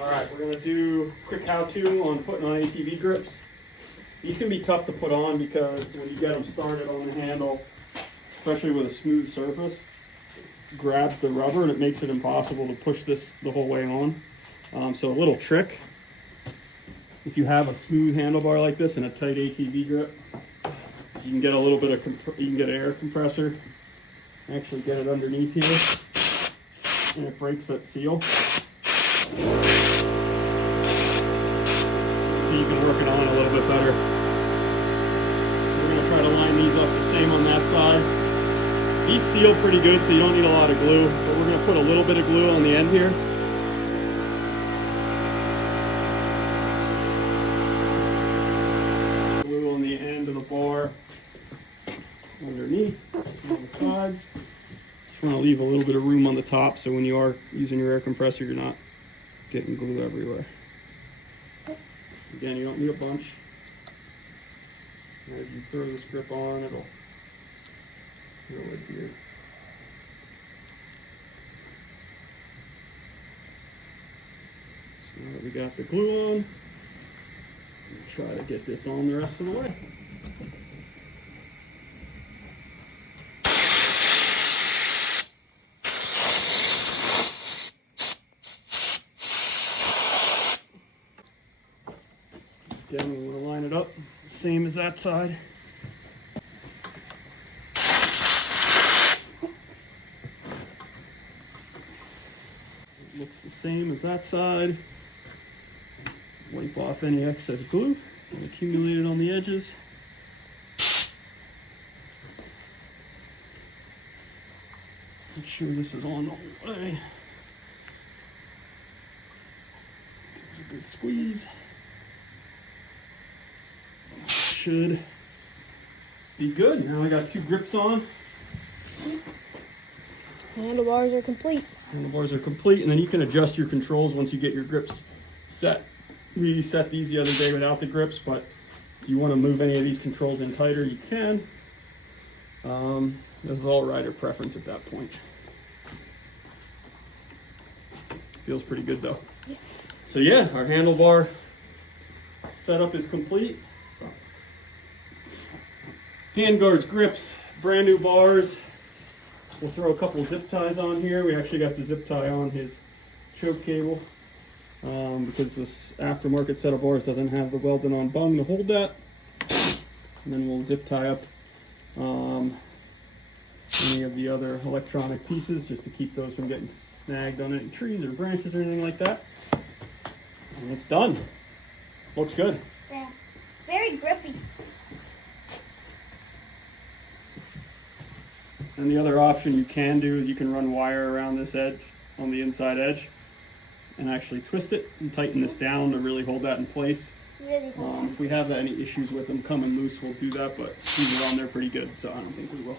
Alright, we're going to do a quick how-to on putting on ATV grips. These can be tough to put on because when you get them started on the handle, especially with a smooth surface, it grabs the rubber and it makes it impossible to push this the whole way on. So a little trick, if you have a smooth handlebar like this and a tight ATV grip, you can get a little bit of, you can get an air compressor, actually get it underneath here, and it breaks that seal. So you can work it on a little bit better. So we're going to try to line these up the same on that side. These seal pretty good, so you don't need a lot of glue, but we're going to put a little bit of glue on the end here. Glue on the end of the bar, underneath, on the sides. Just want to leave a little bit of room on the top so when you are using your air compressor, you're not getting glue everywhere. Again, you don't need a bunch. As you throw the strip on, it'll go right here. So now that we got the glue on, we'll try to get this on the rest of the way. Again, we want to line it up, same as that side. It looks the same as that side. Wipe off any excess glue that accumulated on the edges. Make sure this is on all the way. Give it a good squeeze. Should be good. Now I got two grips on. Handlebars are complete. Handlebars are complete, and then you can adjust your controls once you get your grips set. We set these the other day without the grips, but if you want to move any of these controls in tighter, you can. This is all rider preference at that point. Feels pretty good though. Yeah. So yeah, our handlebar setup is complete. Handguards, grips, brand new bars. We'll throw a couple zip ties on here. We actually got the zip tie on his choke cable because this aftermarket set of bars doesn't have the welded on bung to hold that. And then we'll zip tie up any of the other electronic pieces just to keep those from getting snagged on any trees or branches or anything like that. And it's done. Looks good. Yeah, very grippy. And the other option you can do is you can run wire around this edge, on the inside edge, and actually twist it and tighten this down to really hold that in place. Really If we have any issues with them coming loose, we'll do that, but these are on there pretty good, so I don't think we will.